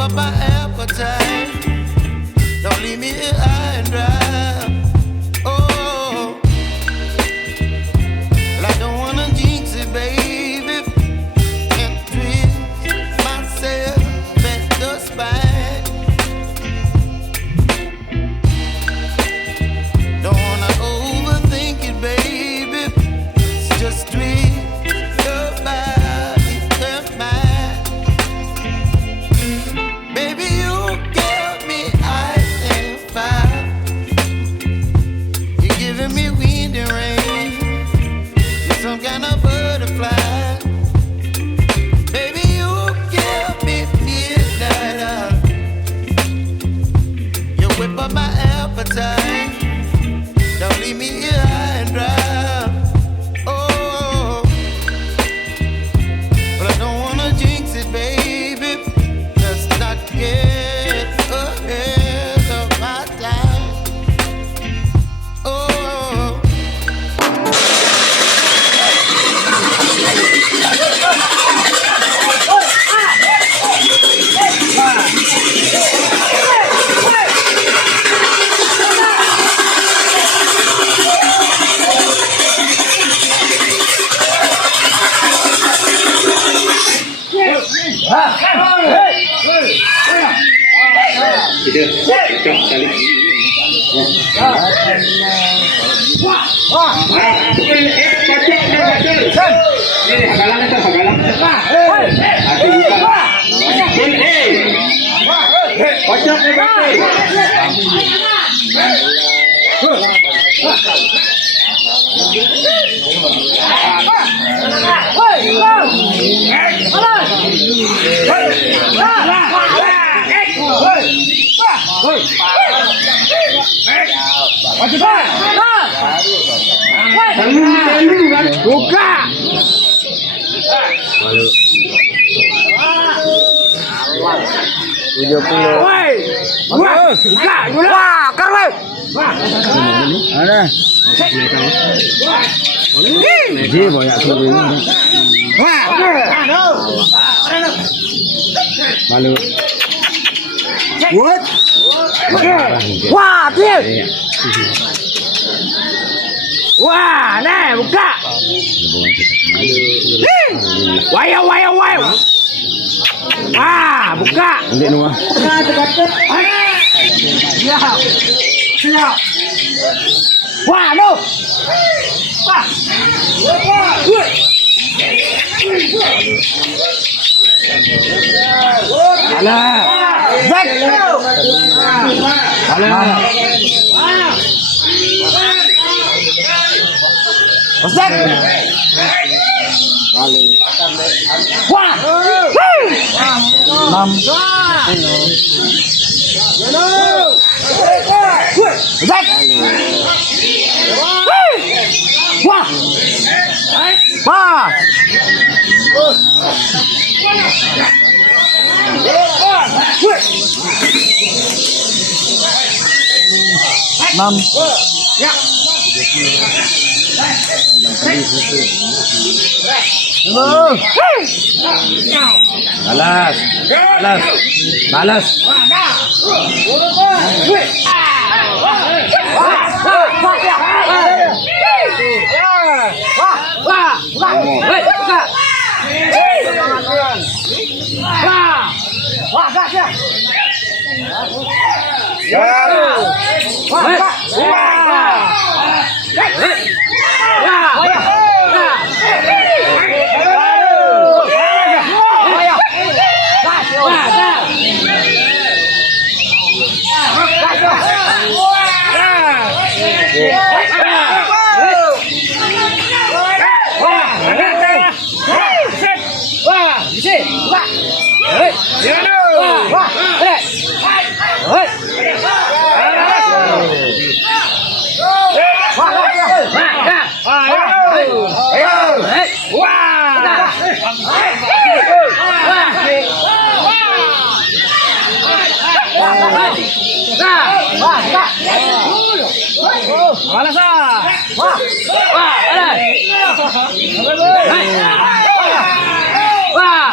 up my appetite. Don't leave me here high and dry. Oh, well, I don't wanna jinx it, baby, and twist myself at the spine. Don't wanna overthink it, baby. It's just twist your body and mine. Baby, you give me ice and fire. You're giving me wind and rain. You're some kind of butterfly. Baby, you give me midnight oil. You whip up my appetite. Don't leave me here high and dry. Oh, but I don't wanna jinx it, baby. Let's not get ahead of my time. Oh, Buka. Woi, buka, wah, keren. Ada. Ini banyak sekali. Wah, malu. What? Wah, dia. Wah, nih buka. Waya. Wah, buka. Ini nuah. Siap. Wah, no. Wah. Alah. Zek. Alah. Zek. Wah. 6. Zek. Wah. Wah. 6. Ya. Balas. Wah.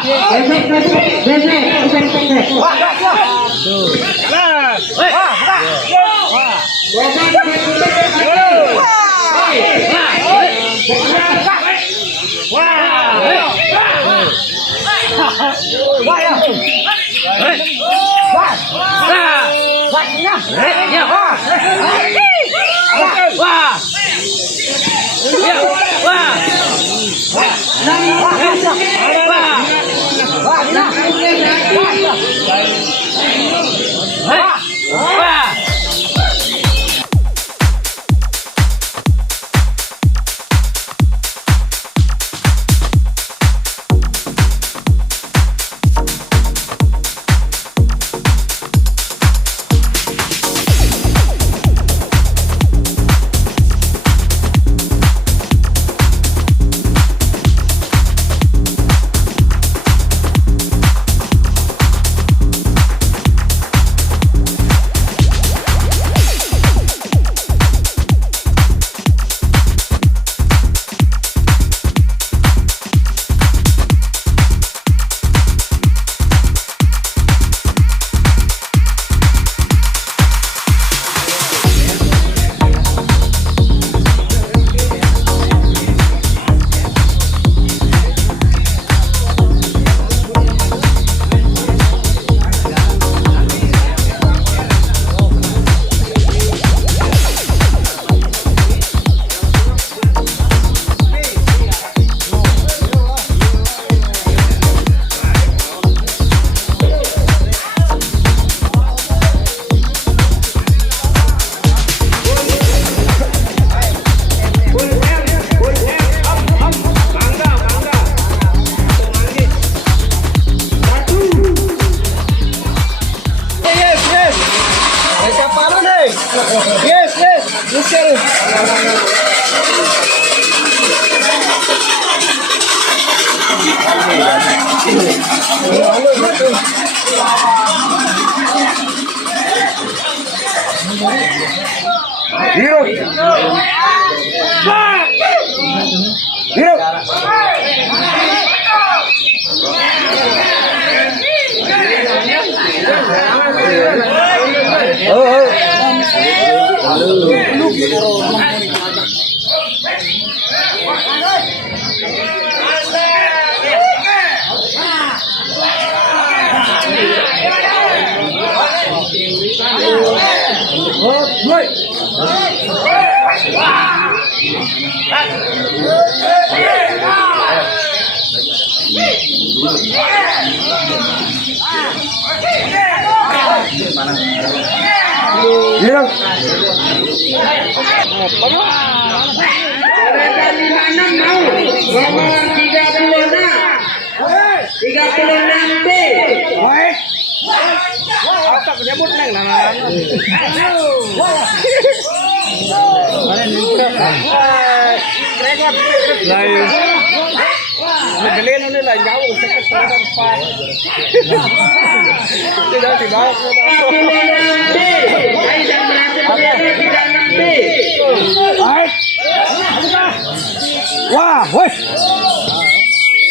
Wah, woi.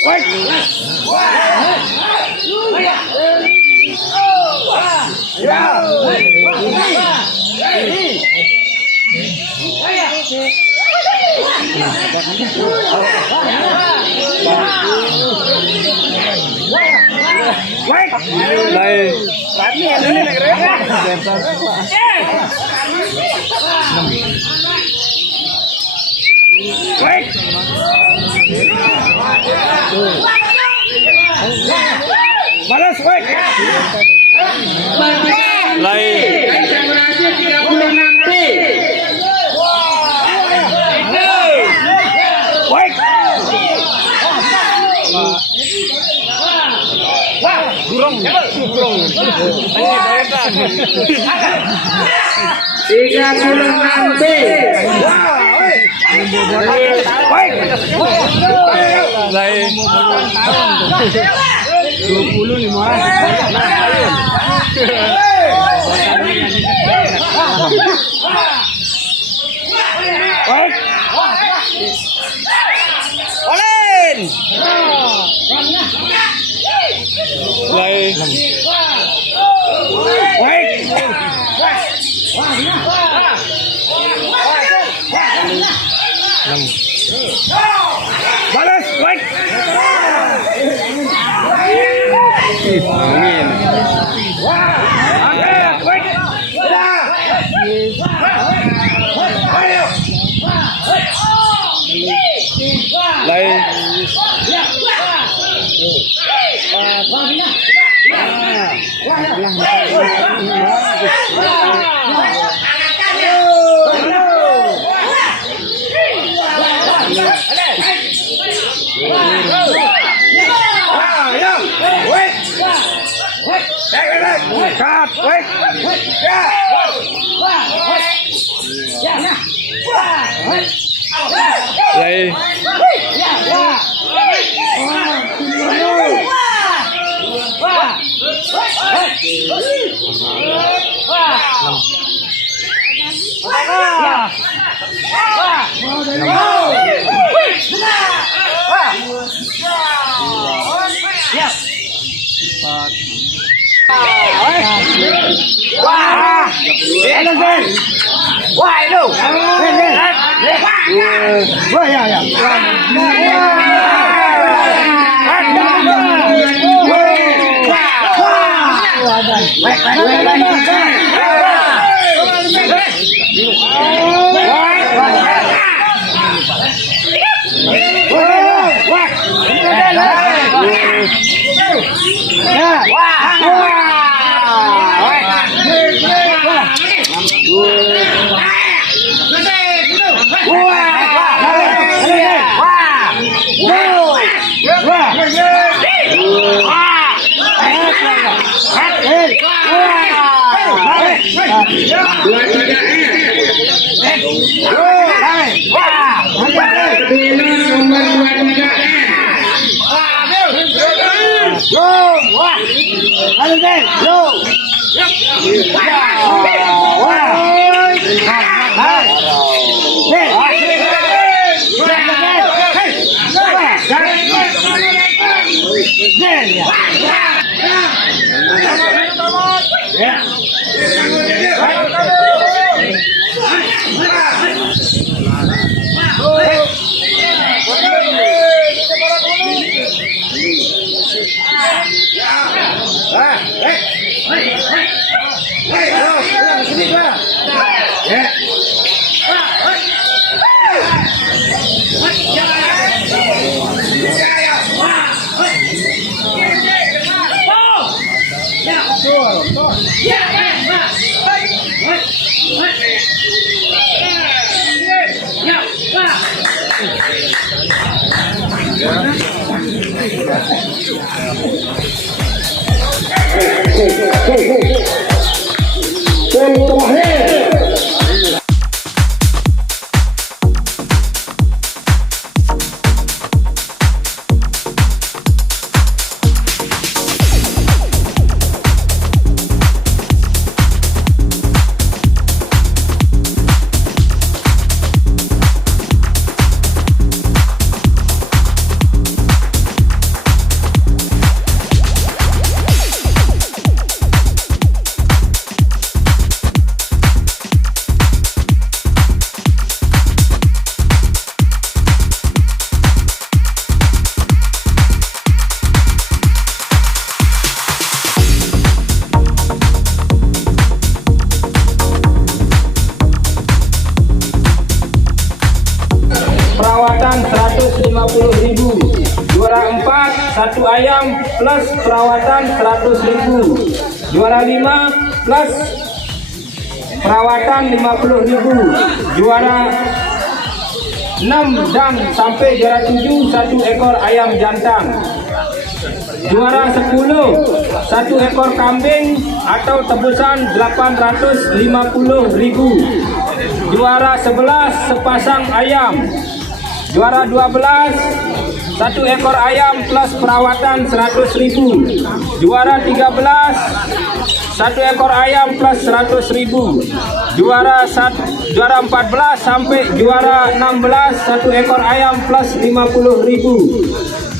Woi. Malas, woi. Burung. 25. Lain. Cut, wait. Lain. Wah, itu. Wah, ya. Perawatan 150.000. Juara 4 1 ayam plus perawatan 100.000. Juara 5 plus perawatan 50.000. Juara 6 dan sampai juara 7 1 ekor ayam jantan. Juara 10 1 ekor kambing atau tebusan 850.000. Juara 11 sepasang ayam. Juara 12 1 ekor ayam plus perawatan 100.000. Juara 13 1 ekor ayam plus 100.000. Juara 14 sampai juara 16 1 ekor ayam plus 50.000.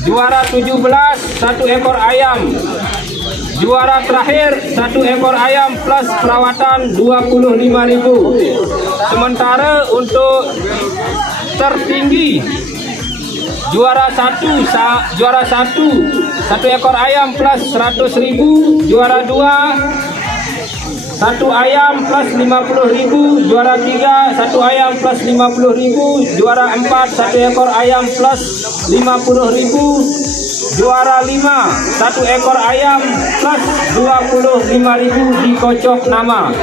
Juara 17 1 ekor ayam. Juara terakhir 1 ekor ayam plus perawatan 25.000. Sementara untuk tertinggi juara 1 1 ekor ayam plus 100.000. Juara 2 satu ayam plus 50.000. Juara 3 satu ayam plus 50.000. Juara 4 satu ekor ayam plus 50.000. Juara 5 satu ekor ayam plus 25.000 dikocok nama.